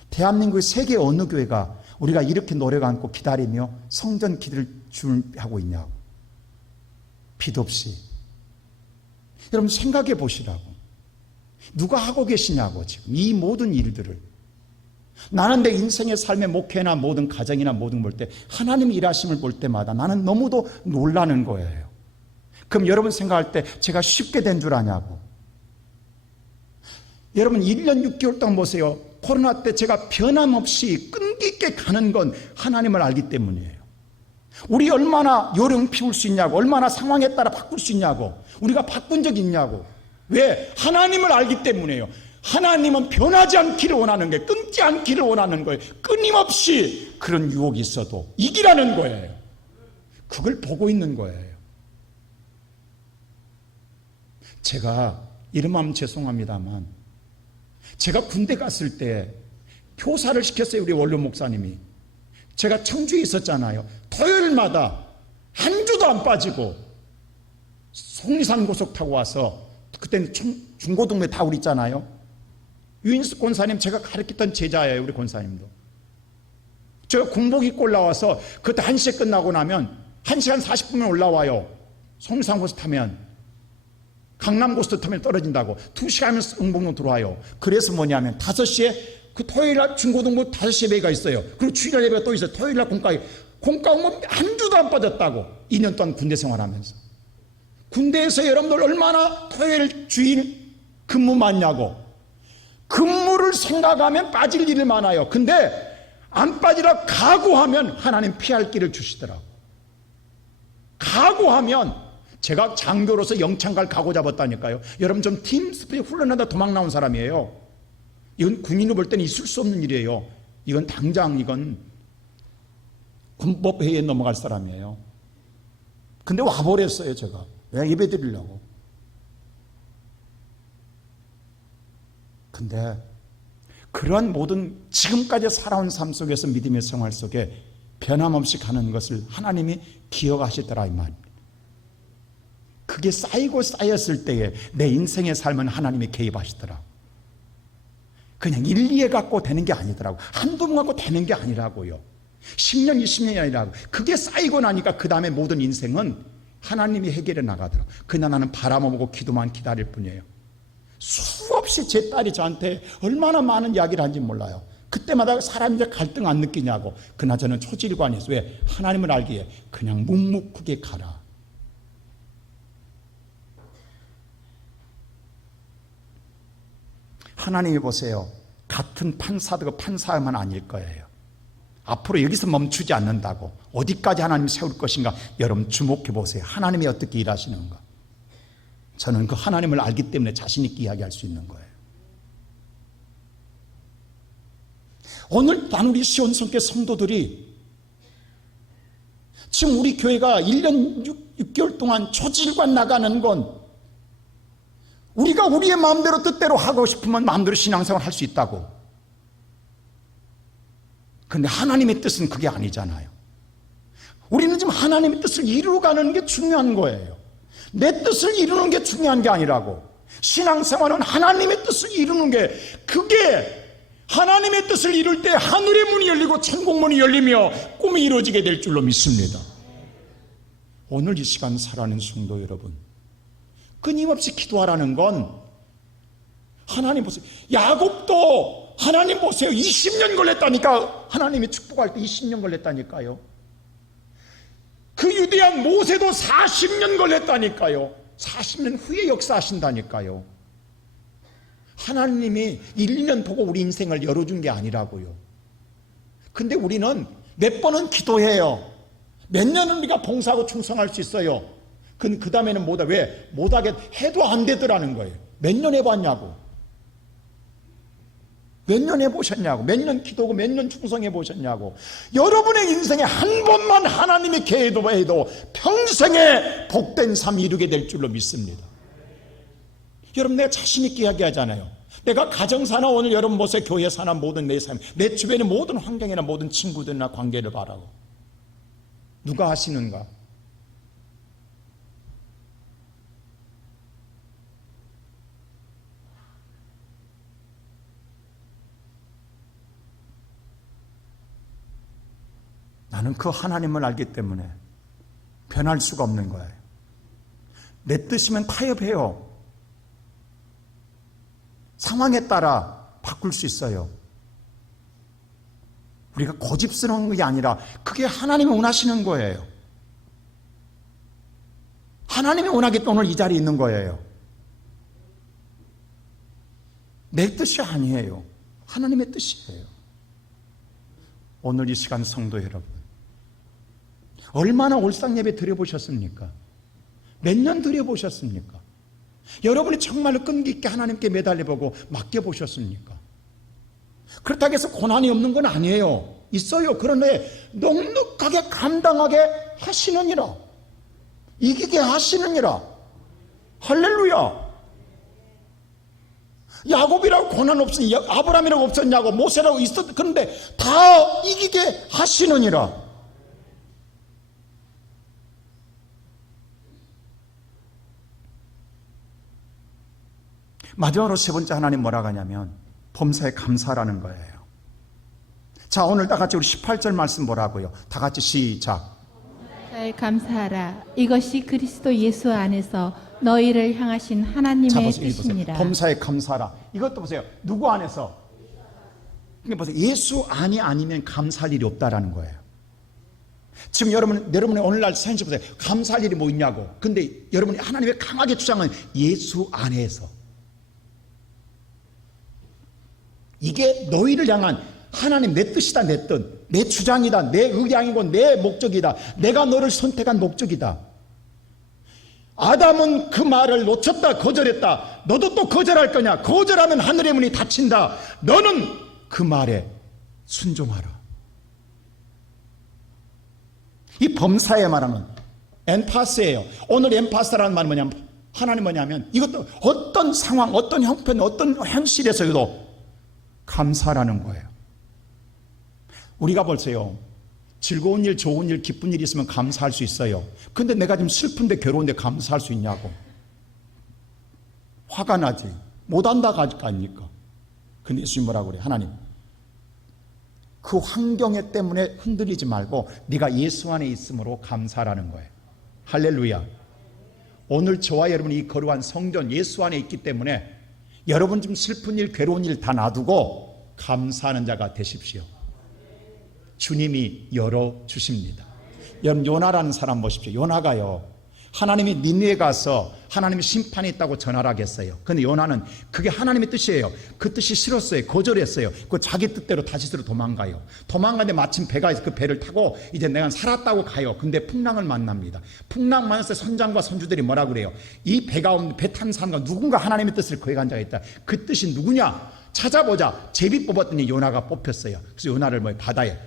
대한민국의 세계 어느 교회가 우리가 이렇게 노래가 않고 기다리며 성전 기도를 준비하고 있냐고. 빛 없이. 여러분 생각해 보시라고. 누가 하고 계시냐고 지금 이 모든 일들을. 나는 내 인생의 삶의 목회나 모든 가정이나 모든 볼 때 하나님의 일하심을 볼 때마다 나는 너무도 놀라는 거예요. 그럼 여러분 생각할 때 제가 쉽게 된 줄 아냐고. 여러분 1년 6개월 동안 보세요. 코로나 때 제가 변함없이 끈기 있게 가는 건 하나님을 알기 때문이에요. 우리 얼마나 요령 피울 수 있냐고, 얼마나 상황에 따라 바꿀 수 있냐고, 우리가 바꾼 적 있냐고. 왜? 하나님을 알기 때문이에요. 하나님은 변하지 않기를 원하는 거예요. 끊지 않기를 원하는 거예요. 끊임없이 그런 유혹이 있어도 이기라는 거예요. 그걸 보고 있는 거예요. 제가 이름하면 죄송합니다만, 제가 군대 갔을 때 교사를 시켰어요. 우리 원로 목사님이. 제가 청주에 있었잖아요. 토요일마다 한 주도 안 빠지고 속리산 고속 타고 와서, 그때는 중고등부에 다 우리 있잖아요. 유인숙 권사님 제가 가르쳤던 제자예요. 우리 권사님도. 제가 군복 입고 올라와서 그때 1시에 끝나고 나면 1시간 40분면 올라와요. 속리산 고속 타면. 강남 고속 타면 떨어진다고 2시간이면 응봉로 들어와요. 그래서 뭐냐면 5시에 그 토요일날 중고등부 5시에 예배가 있어요. 그리고 주일날 예배가 또 있어요. 토요일날 공과 오면 한 주도 안 빠졌다고. 2년 동안 군대 생활하면서. 군대에서 여러분들 얼마나 토요일 주일 근무 많냐고. 근무를 생각하면 빠질 일이 많아요. 근데 안 빠지라 각오하면 하나님 피할 길을 주시더라고. 각오하면. 제가 장교로서 영창 갈 각오 잡았다니까요. 여러분 좀 팀 스피릿 훈련하다 도망 나온 사람이에요. 이건 군인으로 볼 때는 있을 수 없는 일이에요. 이건 당장 이건 군법회의에 넘어갈 사람이에요. 근데 와버렸어요. 제가. 왜? 예배 드리려고. 근데 그러한 모든 지금까지 살아온 삶 속에서 믿음의 생활 속에 변함없이 가는 것을 하나님이 기억하시더라 이 말입니다. 그게 쌓이고 쌓였을 때에 내 인생의 삶은 하나님이 개입하시더라고. 그냥 1, 2해 갖고 되는 게 아니더라고. 한두 번 갖고 되는 게 아니라고요. 10년, 20년이 아니라고. 그게 쌓이고 나니까 그 다음에 모든 인생은 하나님이 해결해 나가더라고. 그냥 나는 바라보고 기도만 기다릴 뿐이에요. 수없이 제 딸이 저한테 얼마나 많은 이야기를 하는지 몰라요. 그때마다 사람이 갈등 안 느끼냐고. 그러나 저는 초질관이었어요. 왜? 하나님을 알기에 그냥 묵묵하게 가라. 하나님이 보세요. 같은 판사도 판사만 아닐 거예요. 앞으로 여기서 멈추지 않는다고. 어디까지 하나님이 세울 것인가. 여러분 주목해 보세요. 하나님이 어떻게 일하시는가. 저는 그 하나님을 알기 때문에 자신 있게 이야기할 수 있는 거예요. 오늘 난 우리 시온성교 성도들이 지금 우리 교회가 1년 6개월 동안 초질관 나가는 건 우리가 우리의 마음대로 뜻대로 하고 싶으면 마음대로 신앙생활 할 수 있다고. 그런데 하나님의 뜻은 그게 아니잖아요. 우리는 지금 하나님의 뜻을 이루어가는 게 중요한 거예요. 내 뜻을 이루는 게 중요한 게 아니라고. 신앙생활은 하나님의 뜻을 이루는 게, 그게 하나님의 뜻을 이룰 때 하늘의 문이 열리고 천국 문이 열리며 꿈이 이루어지게 될 줄로 믿습니다. 오늘 이 시간 살아가는 성도 여러분, 끊임없이 기도하라는 건 하나님 보세요. 야곱도 하나님 보세요. 20년 걸렸다니까. 하나님이 축복할 때 20년 걸렸다니까요. 그 유대한 모세도 40년 걸렸다니까요. 40년 후에 역사하신다니까요. 하나님이 1, 2년 보고 우리 인생을 열어준 게 아니라고요. 근데 우리는 몇 번은 기도해요. 몇 년은 우리가 봉사하고 충성할 수 있어요. 그 다음에는 못하. 왜? 못하게 해도 안 되더라는 거예요. 몇 년 해봤냐고. 몇 년 해보셨냐고. 몇 년 기도하고 몇 년 충성해 보셨냐고. 여러분의 인생에 한 번만 하나님이 계획해도 평생에 복된 삶 이루게 될 줄로 믿습니다. 여러분, 내가 자신 있게 이야기하잖아요. 내가 가정사나 오늘 여러분 보세요. 교회 사나 모든 내 삶, 내 주변의 모든 환경이나 모든 친구들이나 관계를 바라고. 누가 하시는가? 나는 그 하나님을 알기 때문에 변할 수가 없는 거예요. 내 뜻이면 타협해요. 상황에 따라 바꿀 수 있어요. 우리가 고집스러운 게 아니라 그게 하나님이 원하시는 거예요. 하나님이 원하기 때문에 오늘 이 자리에 있는 거예요. 내 뜻이 아니에요. 하나님의 뜻이에요. 오늘 이 시간 성도 여러분, 얼마나 올상예배 드려보셨습니까? 몇 년 드려보셨습니까? 여러분이 정말로 끈기 있게 하나님께 매달려보고 맡겨보셨습니까? 그렇다고 해서 고난이 없는 건 아니에요. 있어요. 그런데 넉넉하게 감당하게 하시느니라. 이기게 하시느니라. 할렐루야. 야곱이라고 고난 없으니, 아브라함이라고 없었냐고, 모세라고 있었, 그런데 다 이기게 하시느니라. 마지막으로 세 번째 하나님 뭐라고 하냐면 범사에 감사라는 거예요. 자, 오늘 다 같이 우리 18절 말씀 뭐라고요? 다 같이 시작. 범사에 감사하라. 이것이 그리스도 예수 안에서 너희를 향하신 하나님의 뜻이니라. 범사에 감사하라. 이것도 보세요. 누구 안에서? 그러니까 보세요. 예수 안이 아니면 감사할 일이 없다라는 거예요. 지금 여러분의 오늘날 사연식 보세요. 감사할 일이 뭐 있냐고. 근데 여러분이 하나님의 강하게 주장은 예수 안에서. 이게 너희를 향한 하나님 내 뜻이다, 내 뜻, 내 주장이다, 내 의향이고 내 목적이다, 내가 너를 선택한 목적이다. 아담은 그 말을 놓쳤다, 거절했다. 너도 또 거절할 거냐? 거절하면 하늘의 문이 닫힌다. 너는 그 말에 순종하라. 이 범사에 말하는 엔파스예요. 오늘 엔파스라는 말은 뭐냐면, 하나님 뭐냐면 이것도 어떤 상황, 어떤 형편, 어떤 현실에서도 감사라는 거예요. 우리가 벌써요, 즐거운 일, 좋은 일, 기쁜 일 있으면 감사할 수 있어요. 근데 내가 지금 슬픈데 괴로운데 감사할 수 있냐고. 화가 나지. 못한다가 아닙니까? 근데 예수님 뭐라고 그래? 하나님, 그 환경에 때문에 흔들리지 말고 네가 예수 안에 있음으로 감사라는 거예요. 할렐루야. 오늘 저와 여러분이 이 거룩한 성전 예수 안에 있기 때문에 여러분 좀 슬픈 일, 괴로운 일 다 놔두고 감사하는 자가 되십시오. 주님이 열어주십니다. 여러분, 요나라는 사람 보십시오. 요나가요, 하나님이 니느웨 가서 하나님의 심판이 있다고 전하라겠어요. 근데 요나는 그게 하나님의 뜻이에요. 그 뜻이 싫었어요. 거절했어요. 그 자기 뜻대로 다시스로 도망가요. 도망가는데 마침 배가 있어. 그 배를 타고 이제 내가 살았다고 가요. 근데 풍랑을 만납니다. 풍랑 만났을 때 선장과 선주들이 뭐라 그래요? 이 배 가운데 배 탄 사람과 누군가 하나님의 뜻을 거역한 자가 있다. 그 뜻이 누구냐? 찾아보자. 제비 뽑았더니 요나가 뽑혔어요. 그래서 요나를 바다에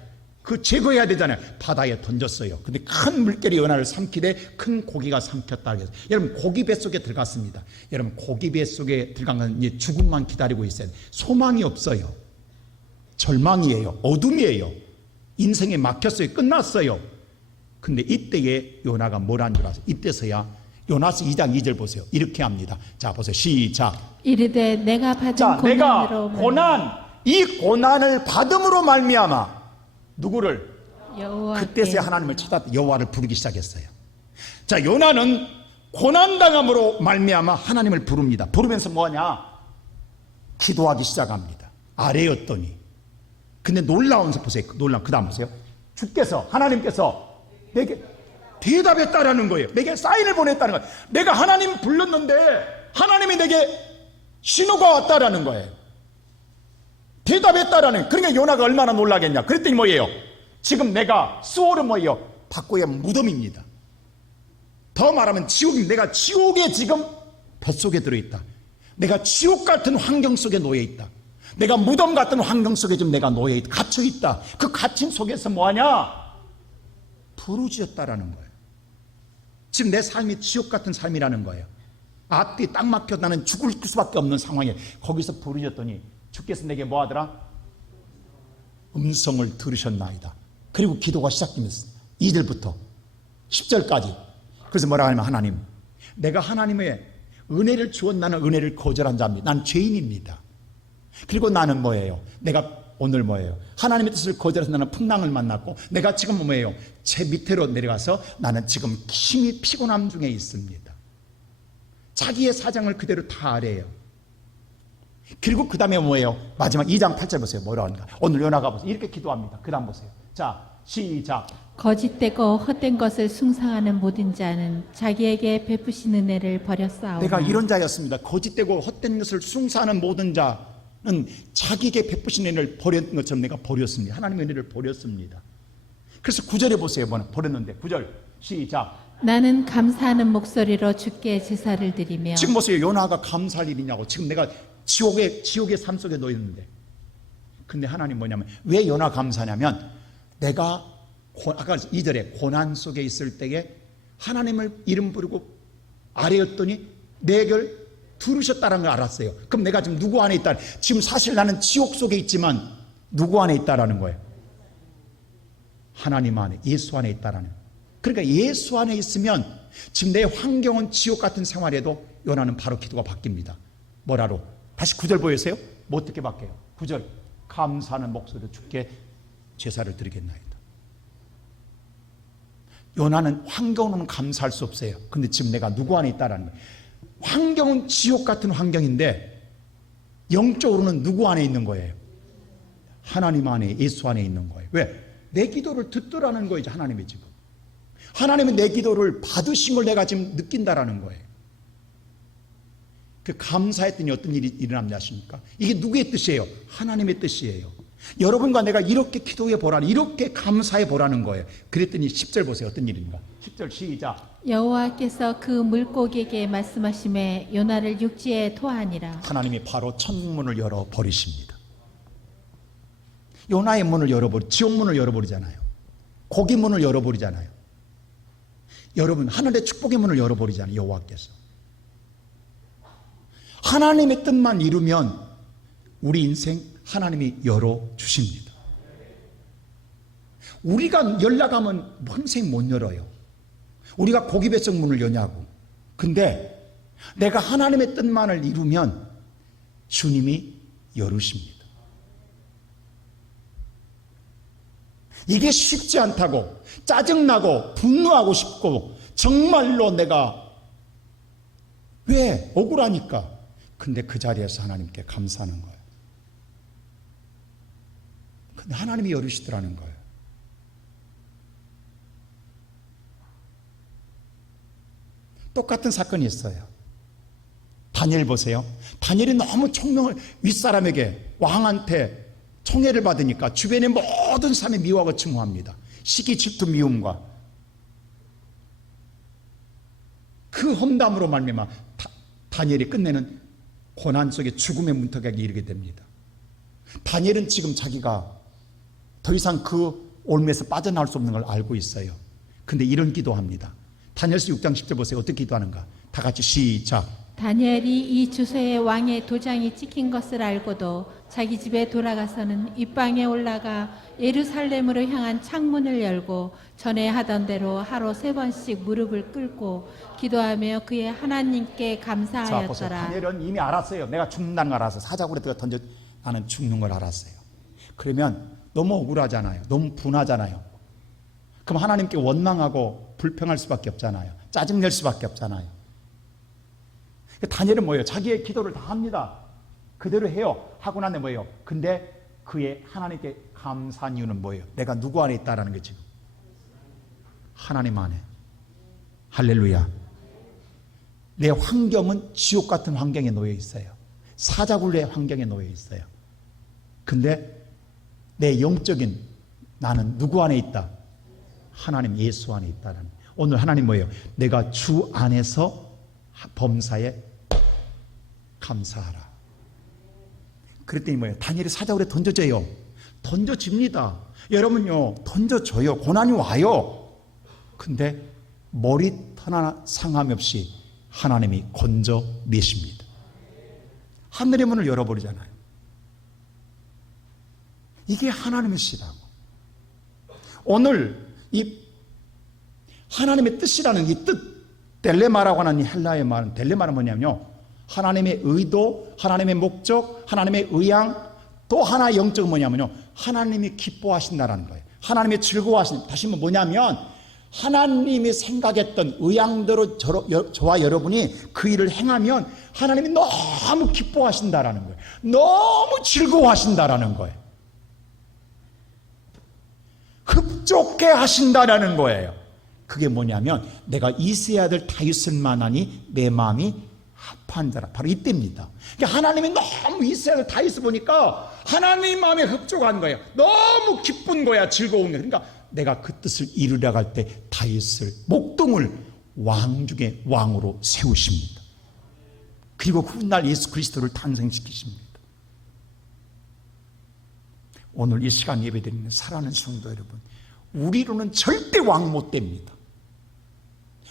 제거해야 되잖아요. 바다에 던졌어요. 근데 큰 물결이 요나를 삼키되 큰 고기가 삼켰다. 그래서 여러분, 고기 뱃속에 들어갔습니다. 여러분, 고기 뱃속에 들어간 건 이제 죽음만 기다리고 있어요. 소망이 없어요. 절망이에요. 어둠이에요. 인생에 막혔어요. 끝났어요. 근데 이때에 요나가 뭘 한 줄 아세요? 이때서야 요나서 2장 2절 보세요. 이렇게 합니다. 자, 보세요. 시작. 이르되 내가 받은 내가 고난으로 이 고난을 받음으로 말미암아 누구를? 여호와께. 그때서야 하나님을 찾았다. 여호와를 부르기 시작했어요. 자, 요나는 고난당함으로 말미암아 하나님을 부릅니다. 부르면서 뭐하냐? 기도하기 시작합니다. 아래였더니. 근데 놀라운 거 보세요. 놀라운, 그 다음 보세요. 주께서, 하나님께서 내게 대답했다라는 거예요. 내게 사인을 보냈다는 거예요. 내가 하나님 불렀는데 하나님이 내게 신호가 왔다라는 거예요. 대답했다라는. 그러니까 요나가 얼마나 놀라겠냐. 그랬더니 뭐예요? 지금 내가 수월은 뭐예요? 바꾸야 무덤입니다. 더 말하면 지옥입니다. 내가 지옥에 지금 뱃속에 들어있다. 내가 지옥 같은 환경 속에 놓여있다. 내가 무덤 같은 환경 속에 지금 내가 놓여있다. 갇혀있다. 그 갇힌 속에서 뭐하냐? 부르짖었다라는 거예요. 지금 내 삶이 지옥 같은 삶이라는 거예요. 앞뒤 딱 막혀 나는 죽을 수밖에 없는 상황에 거기서 부르짖었더니 주께서 내게 뭐하더라? 음성을 들으셨나이다. 그리고 기도가 시작되면서 2절부터 10절까지. 그래서 뭐라 하냐면, 하나님, 내가 하나님의 은혜를 주었 나는 은혜를 거절한 자입니다. 난 죄인입니다. 그리고 나는 뭐예요? 내가 오늘 뭐예요? 하나님의 뜻을 거절해서 나는 풍랑을 만났고, 내가 지금 뭐예요? 제 밑으로 내려가서 나는 지금 힘이 피곤함 중에 있습니다. 자기의 사정을 그대로 다 아래요. 그리고 그 다음에 뭐예요? 마지막 2장 8절 보세요. 뭐라 하는가? 오늘 요나가 보세요. 이렇게 기도합니다. 그 다음 보세요. 자, 시작. 거짓되고 헛된 것을 숭상하는 모든 자는 자기에게 베푸신 은혜를 버렸사오나 내가 이런 자였습니다. 거짓되고 헛된 것을 숭상하는 모든 자는 자기에게 베푸신 은혜를 버렸던 것처럼 내가 버렸습니다. 하나님의 은혜를 버렸습니다. 그래서 9절에 보세요. 버렸는데 9절 시작. 나는 감사하는 목소리로 주께 제사를 드리며 지금 보세요. 요나가 감사할 일이냐고. 지금 내가 지옥의 삶 속에 놓였는데, 근데 하나님 뭐냐면, 왜 요나 감사냐면, 내가 아까 2절에 고난 속에 있을 때에 하나님을 이름 부르고 아뢰었더니 내걸 들으셨다는 걸 알았어요. 그럼 내가 지금 누구 안에 있다? 지금 사실 나는 지옥 속에 있지만 누구 안에 있다라는 거예요? 하나님 안에, 예수 안에 있다라는 거예요. 그러니까 예수 안에 있으면 지금 내 환경은 지옥 같은 생활에도 요나는 바로 기도가 바뀝니다. 뭐라로? 다시 9절 보여주세요. 뭐 어떻게 바뀌어요? 9절. 감사하는 목소리로 주께 제사를 드리겠나이다. 요나는 환경으로는 감사할 수 없어요. 근데 지금 내가 누구 안에 있다라는 거예요. 환경은 지옥 같은 환경인데 영적으로는 누구 안에 있는 거예요? 하나님 안에, 예수 안에 있는 거예요. 왜? 내 기도를 듣더라는 거예요. 하나님이 지금. 하나님은 내 기도를 받으신 걸 내가 지금 느낀다라는 거예요. 그 감사했더니 어떤 일이 일어납니다 하십니까? 이게 누구의 뜻이에요? 하나님의 뜻이에요. 여러분과 내가 이렇게 기도해 보라는, 이렇게 감사해 보라는 거예요. 그랬더니 10절 보세요. 어떤 일인가? 10절 시작. 여호와께서 그 물고기에게 말씀하시매 요나를 육지에 토하니라. 하나님이 바로 천문을 열어버리십니다. 요나의 문을 지옥문을 열어버리잖아요. 고기 문을 열어버리잖아요. 여러분, 하늘의 축복의 문을 열어버리잖아요. 여호와께서. 하나님의 뜻만 이루면 우리 인생 하나님이 열어주십니다. 우리가 열나가면 평생 못 열어요. 우리가 고기 배송 문을 여냐고. 근데 내가 하나님의 뜻만을 이루면 주님이 열으십니다. 이게 쉽지 않다고, 짜증나고 분노하고 싶고, 정말로 내가 왜? 억울하니까. 근데 그 자리에서 하나님께 감사하는 거예요. 근데 하나님이 열으시더라는 거예요. 똑같은 사건이 있어요. 다니엘 보세요. 다니엘이 너무 총명을, 윗사람에게, 왕한테 총애를 받으니까 주변의 모든 사람이 미워하고 증오합니다. 시기 질투 미움과 그 험담으로 말미암아 다니엘이 끝내는 고난 속에 죽음의 문턱에 이르게 됩니다. 다니엘은 지금 자기가 더 이상 그 올무에서 빠져나올 수 없는 걸 알고 있어요. 근데 이런 기도합니다. 다니엘서 6장 10절 보세요. 어떻게 기도하는가? 다 같이 시작. 다니엘이 이 주소의 왕의 도장이 찍힌 것을 알고도 자기 집에 돌아가서는 윗방에 올라가 예루살렘으로 향한 창문을 열고 전에 하던 대로 하루 3번씩 무릎을 꿇고 기도하며 그의 하나님께 자, 보세요. 감사하였더라. 다니엘은 이미 알았어요. 내가 죽는다는 걸 알았어요. 사자굴에 내가 던져 나는 죽는 걸 알았어요. 그러면 너무 억울하잖아요. 너무 분하잖아요. 그럼 하나님께 원망하고 불평할 수밖에 없잖아요. 짜증낼 수밖에 없잖아요. 다니엘은 뭐예요? 자기의 기도를 다 합니다. 그대로 해요. 하고 나면 뭐예요? 근데 그의 하나님께 감사한 이유는 뭐예요? 내가 누구 안에 있다라는 게 지금 하나님 안에. 할렐루야. 내 환경은 지옥 같은 환경에 놓여 있어요. 사자굴의 환경에 놓여 있어요. 근데 내 영적인 나는 누구 안에 있다? 하나님 예수 안에 있다는. 오늘 하나님 뭐예요? 내가 주 안에서 범사에 감사하라. 그랬더니 뭐예요? 다니엘이 사자굴에 던져져요. 던져집니다. 여러분요, 던져져요. 고난이 와요. 근데 머리털 하나 상함 없이 하나님이 건져내십니다. 하늘의 문을 열어버리잖아요. 이게 하나님의 시라고. 오늘 이 하나님의 뜻이라는 이 뜻, 델레마라고 하는 이 헬라의 말은, 델레마는 뭐냐면요, 하나님의 의도, 하나님의 목적, 하나님의 의향, 또 하나 영적은 뭐냐면요, 하나님이 기뻐하신다라는 거예요. 하나님이 즐거워하신, 다시 한번 뭐냐면 하나님이 생각했던 의향대로 저와 여러분이 그 일을 행하면 하나님이 너무 기뻐하신다라는 거예요. 너무 즐거워하신다라는 거예요. 흡족해 하신다라는 거예요. 그게 뭐냐면 내가 이새의 아들 다윗을 만나니 내 마음이 합한 자라. 바로 이때입니다. 그러니까 하나님이 너무 이새의 아들 다윗을 보니까 하나님 마음에 흡족한 거예요. 너무 기쁜 거야. 즐거운 거야. 그러니까 내가 그 뜻을 이루려 갈 때 다윗을 목동을 왕 중에 왕으로 세우십니다. 그리고 훗날 예수 그리스도를 탄생시키십니다. 오늘 이 시간 예배드리는 사랑하는 성도 여러분, 우리로는 절대 왕 못 됩니다.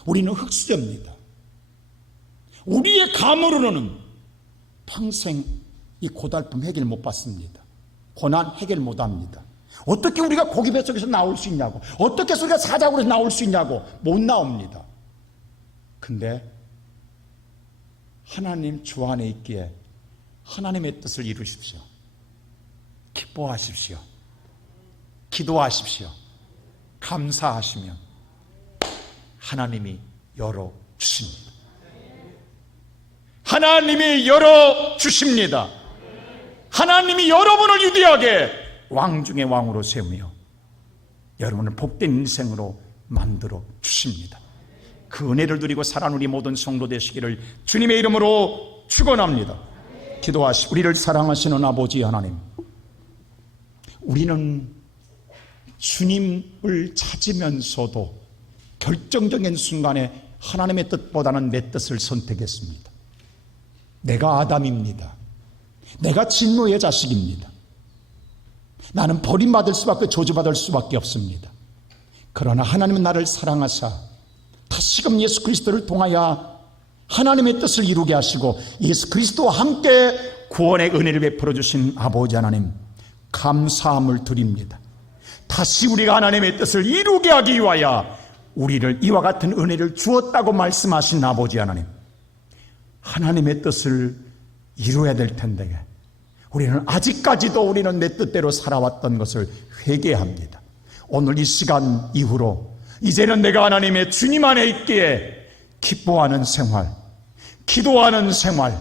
우리는 흙수저입니다. 우리의 감으로는 평생 이 고달픔 해결 못 받습니다. 고난 해결 못 합니다. 어떻게 우리가 고기 뱃속에서 나올 수 있냐고, 어떻게 해서 우리가 사자굴에서 나올 수 있냐고, 못 나옵니다. 근데 하나님 주 안에 있기에 하나님의 뜻을 이루십시오. 기뻐하십시오. 기도하십시오. 감사하시면 하나님이 열어주십니다. 하나님이 열어주십니다. 하나님이 여러분을 유대하게 왕 중에 왕으로 세우며 여러분을 복된 인생으로 만들어 주십니다. 그 은혜를 누리고 살아가는 우리 모든 성도 되시기를 주님의 이름으로 축원합니다. 기도하시 우리를 사랑하시는 아버지 하나님, 우리는 주님을 찾으면서도 결정적인 순간에 하나님의 뜻보다는 내 뜻을 선택했습니다. 내가 아담입니다. 내가 진노의 자식입니다. 나는 버림받을 수밖에 저주받을 수밖에 없습니다. 그러나 하나님은 나를 사랑하사 다시금 예수 그리스도를 통하여 하나님의 뜻을 이루게 하시고 예수 그리스도와 함께 구원의 은혜를 베풀어 주신 아버지 하나님, 감사함을 드립니다. 다시 우리가 하나님의 뜻을 이루게 하기 위하여 우리를 이와 같은 은혜를 주었다고 말씀하신 아버지 하나님, 하나님의 뜻을 이루어야 될 텐데 우리는 아직까지도 우리는 내 뜻대로 살아왔던 것을 회개합니다. 오늘 이 시간 이후로 이제는 내가 하나님의 주님 안에 있기에 기뻐하는 생활, 기도하는 생활,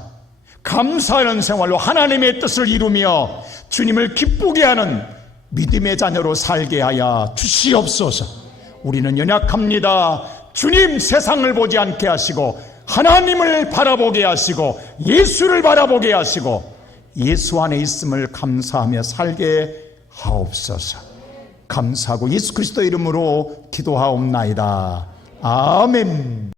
감사하는 생활로 하나님의 뜻을 이루며 주님을 기쁘게 하는 믿음의 자녀로 살게 하여 주시옵소서. 우리는 연약합니다. 주님, 세상을 보지 않게 하시고 하나님을 바라보게 하시고 예수를 바라보게 하시고 예수 안에 있음을 감사하며 살게 하옵소서. 감사하고 예수 그리스도 이름으로 기도하옵나이다. 아멘.